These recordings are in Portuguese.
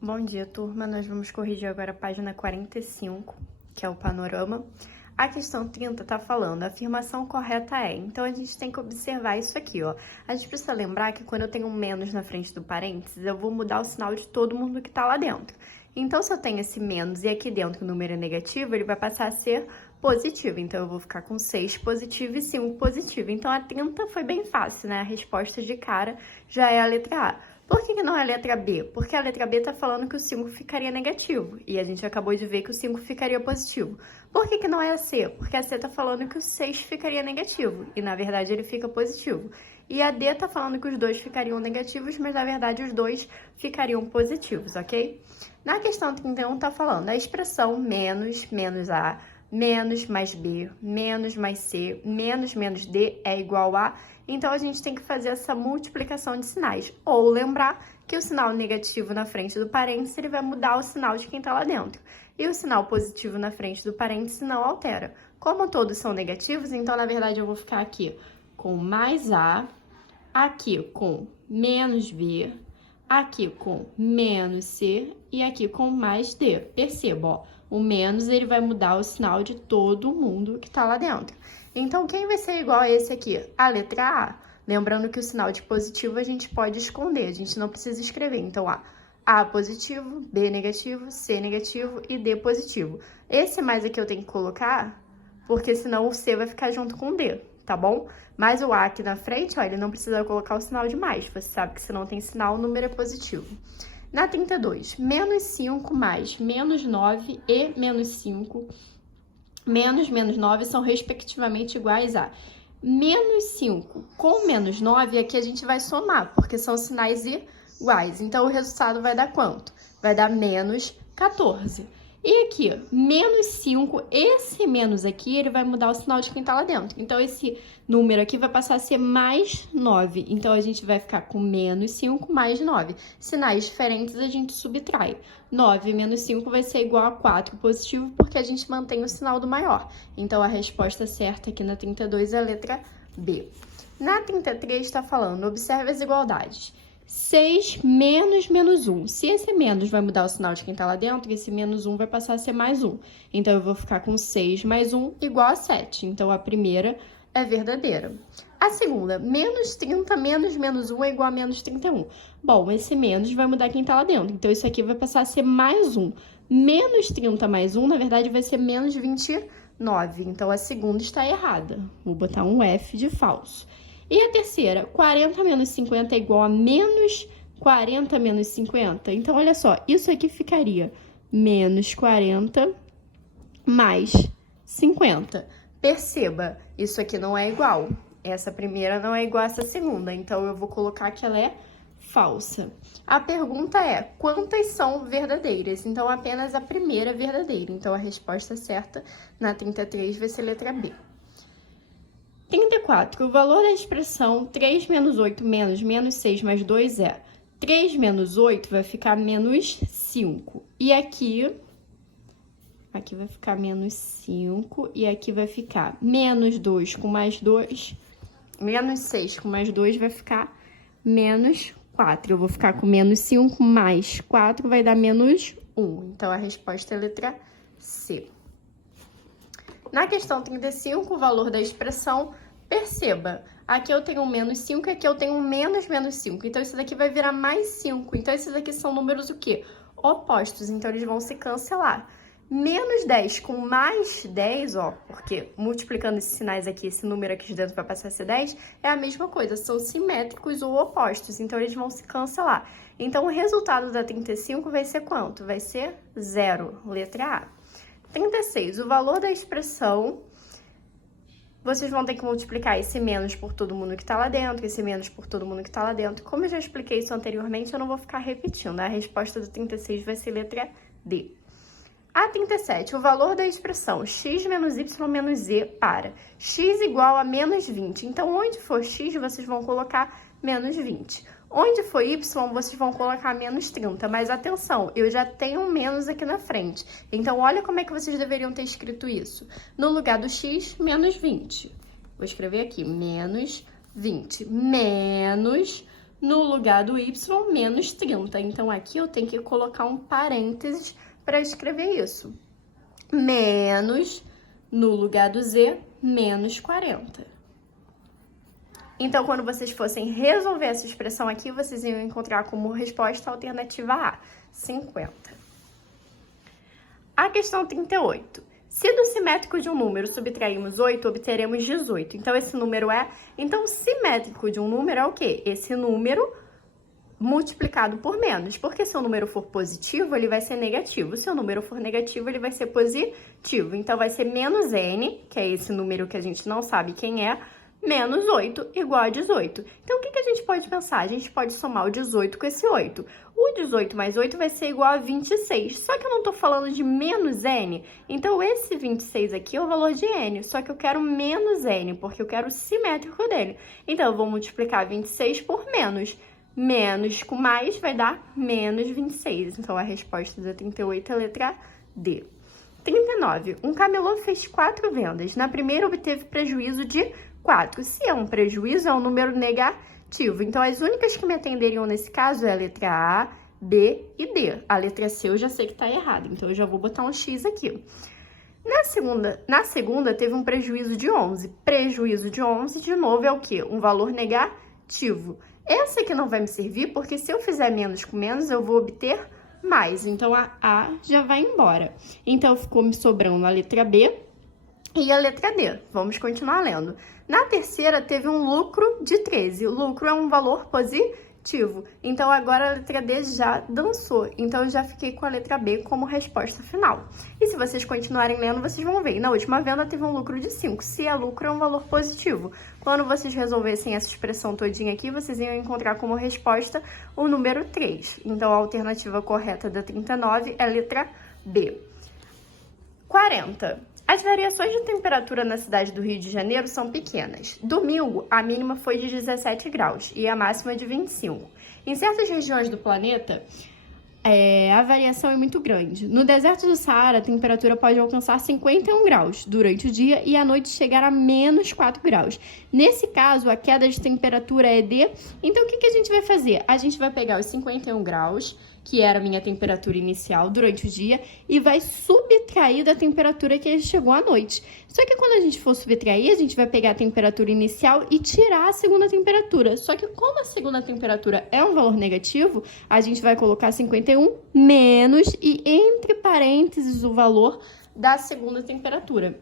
Bom dia, turma. Nós vamos corrigir agora a página 45, que é o panorama. A questão 30 tá falando, a afirmação correta é. Então, a gente tem que observar isso aqui, ó. A gente precisa lembrar que quando eu tenho um menos na frente do parênteses, eu vou mudar o sinal de todo mundo que tá lá dentro. Então, se eu tenho esse menos e aqui dentro o número é negativo, ele vai passar a ser positivo. Então, eu vou ficar com 6 positivo e 5 positivo. Então, a 30 foi bem fácil, né? A resposta de cara já é a letra A. Por que não é a letra B? Porque a letra B tá falando que o 5 ficaria negativo. E a gente acabou de ver que o 5 ficaria positivo. Por que não é a C? Porque a C tá falando que o 6 ficaria negativo. E, na verdade, ele fica positivo. E a D tá falando que os dois ficariam negativos, mas, na verdade, os dois ficariam positivos, ok? Na questão 31 tá falando a expressão menos A, menos mais B, menos mais C, menos D é igual a... Então, a gente tem que fazer essa multiplicação de sinais. Ou lembrar que o sinal negativo na frente do parênteses, ele vai mudar o sinal de quem está lá dentro. E o sinal positivo na frente do parênteses não altera. Como todos são negativos, então, na verdade, eu vou ficar aqui com mais A, aqui com menos B, aqui com menos C e aqui com mais D. Perceba, ó, o menos ele vai mudar o sinal de todo mundo que está lá dentro. Então, quem vai ser igual a esse aqui? A letra A. Lembrando que o sinal de positivo a gente pode esconder, a gente não precisa escrever. Então, A positivo, B negativo, C negativo e D positivo. Esse mais aqui eu tenho que colocar, porque senão o C vai ficar junto com o D, tá bom? Mas o A aqui na frente, ó, ele não precisa colocar o sinal de mais. Você sabe que se não tem sinal, o número é positivo. Na 32, menos 5 mais menos 9 e menos 5, menos 9 são respectivamente iguais a menos 5 com menos 9, aqui a gente vai somar, porque são sinais iguais. Então, o resultado vai dar quanto? Vai dar menos 14. E aqui, menos 5, esse menos aqui, ele vai mudar o sinal de quem tá lá dentro. Então, esse número aqui vai passar a ser mais 9. Então, a gente vai ficar com menos 5 mais 9. Sinais diferentes a gente subtrai. 9 menos 5 vai ser igual a 4 positivo, porque a gente mantém o sinal do maior. Então, a resposta certa aqui na 32 é a letra B. Na 33 está falando, observe as igualdades. 6 menos 1. Se esse menos vai mudar o sinal de quem está lá dentro, esse menos 1 vai passar a ser mais 1. Então, eu vou ficar com 6 mais 1 igual a 7. Então, a primeira é verdadeira. A segunda, menos 30 menos 1 é igual a menos 31. Bom, esse menos vai mudar quem está lá dentro. Então, isso aqui vai passar a ser mais 1. Menos 30 mais 1, na verdade, vai ser menos 29. Então, a segunda está errada. Vou botar um F de falso. E a terceira, 40 menos 50 é igual a menos 40 menos 50. Então, olha só, isso aqui ficaria menos 40 mais 50. Perceba, isso aqui não é igual. Essa primeira não é igual a essa segunda, então eu vou colocar que ela é falsa. A pergunta é, quantas são verdadeiras? Então, apenas a primeira é verdadeira. Então, a resposta certa na 33 vai ser letra B. 34. O valor da expressão 3 menos 8 menos 6 mais 2 é 3 menos 8 vai ficar menos 5. E aqui vai ficar menos 5 e aqui vai ficar menos 2 com mais 2, menos 6 com mais 2 vai ficar menos 4. Eu vou ficar com menos 5 mais 4 vai dar menos 1. Então, a resposta é a letra C. Na questão 35, o valor da expressão, perceba, aqui eu tenho menos 5 e aqui eu tenho menos 5. Então, isso daqui vai virar mais 5. Então, esses aqui são números o quê? Opostos. Então, eles vão se cancelar. Menos 10 com mais 10, ó, porque multiplicando esses sinais aqui, esse número aqui de dentro vai passar a ser 10, é a mesma coisa, são simétricos ou opostos. Então, eles vão se cancelar. Então, o resultado da 35 vai ser quanto? Vai ser 0, letra A. 36, o valor da expressão, vocês vão ter que multiplicar esse menos por todo mundo que está lá dentro, esse menos por todo mundo que está lá dentro. Como eu já expliquei isso anteriormente, eu não vou ficar repetindo. A resposta do 36 vai ser letra D. A 37, o valor da expressão x menos y menos z para x igual a menos 20. Então, onde for x, vocês vão colocar menos 20. Onde for y, vocês vão colocar menos 30. Mas atenção, eu já tenho um menos aqui na frente. Então, olha como é que vocês deveriam ter escrito isso. No lugar do x, menos 20. Vou escrever aqui, menos 20. Menos no lugar do y, menos 30. Então, aqui eu tenho que colocar um parênteses para escrever isso. Menos, no lugar do z, menos 40. Então, quando vocês fossem resolver essa expressão aqui, vocês iam encontrar como resposta a alternativa A, 50. A questão 38. Se do simétrico de um número subtrairmos 8, obteremos 18. Então, esse número é... Então, o simétrico de um número é o quê? Esse número multiplicado por menos. Porque se o número for positivo, ele vai ser negativo. Se o número for negativo, ele vai ser positivo. Então, vai ser menos n, que é esse número que a gente não sabe quem é, menos 8 igual a 18. Então, o que a gente pode pensar? A gente pode somar o 18 com esse 8. O 18 mais 8 vai ser igual a 26. Só que eu não estou falando de menos n. Então, esse 26 aqui é o valor de n. Só que eu quero menos n, porque eu quero o simétrico dele. Então, eu vou multiplicar 26 por menos. Menos com mais vai dar menos 26. Então, a resposta da 38 é a letra D. 39. Um camelô fez 4 vendas. Na primeira, obteve prejuízo de 4. Se é um prejuízo, é um número negativo. Então, as únicas que me atenderiam nesse caso é a letra A, B e D. A letra C eu já sei que está errada, então eu já vou botar um X aqui. Na segunda, teve um prejuízo de 11. Prejuízo de 11, de novo, é o quê? Um valor negativo. Essa aqui não vai me servir, porque se eu fizer menos com menos, eu vou obter mais. Então, a A já vai embora. Então, ficou me sobrando a letra B e a letra D. Vamos continuar lendo. Na terceira, teve um lucro de 13. O lucro é um valor positivo. Então, agora a letra D já dançou. Então, eu já fiquei com a letra B como resposta final. E se vocês continuarem lendo, vocês vão ver. Na última venda, teve um lucro de 5. Se é lucro, é um valor positivo. Quando vocês resolvessem essa expressão todinha aqui, vocês iam encontrar como resposta o número 3. Então, a alternativa correta da 39 é a letra B. 40. As variações de temperatura na cidade do Rio de Janeiro são pequenas. Domingo, a mínima foi de 17 graus e a máxima de 25. Em certas regiões do planeta, a variação é muito grande. No deserto do Saara, a temperatura pode alcançar 51 graus durante o dia e à noite chegar a menos 4 graus. Nesse caso, a queda de temperatura é de... Então, o que a gente vai fazer? A gente vai pegar os 51 graus, que era a minha temperatura inicial durante o dia, e vai subtrair da temperatura que ele chegou à noite. Só que quando a gente for subtrair, a gente vai pegar a temperatura inicial e tirar a segunda temperatura. Só que como a segunda temperatura é um valor negativo, a gente vai colocar 51 menos e entre parênteses o valor da segunda temperatura.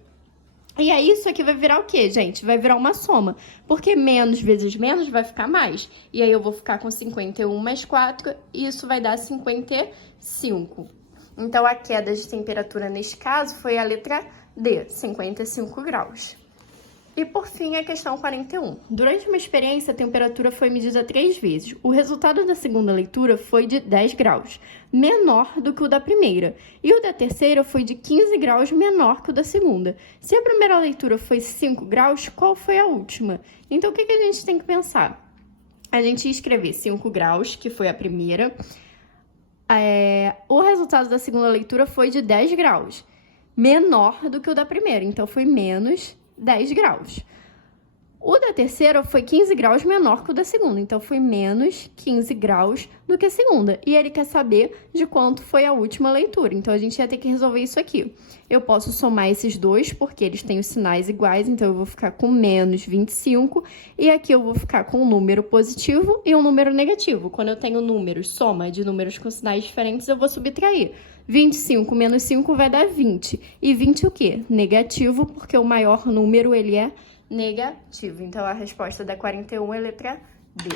E aí, isso aqui vai virar o quê, gente? Vai virar uma soma, porque menos vezes menos vai ficar mais. E aí, eu vou ficar com 51 mais 4, e isso vai dar 55. Então, a queda de temperatura, neste caso, foi a letra D, 55 graus. E, por fim, a questão 41. Durante uma experiência, a temperatura foi medida 3 vezes. O resultado da segunda leitura foi de 10 graus, menor do que o da primeira. E o da terceira foi de 15 graus, menor que o da segunda. Se a primeira leitura foi 5 graus, qual foi a última? Então, o que a gente tem que pensar? A gente ia escrever 5 graus, que foi a primeira. O resultado da segunda leitura foi de 10 graus, menor do que o da primeira. Então, foi menos 10 graus. O da terceira foi 15 graus menor que o da segunda, então foi menos 15 graus do que a segunda. E ele quer saber de quanto foi a última leitura, então a gente ia ter que resolver isso aqui. Eu posso somar esses dois, porque eles têm os sinais iguais, então eu vou ficar com menos 25, e aqui eu vou ficar com um número positivo e um número negativo. Quando eu tenho números, soma de números com sinais diferentes, eu vou subtrair. 25 menos 5 vai dar 20. E 20 o quê? Negativo, porque o maior número, ele é negativo. Então, a resposta da 41 é a letra B.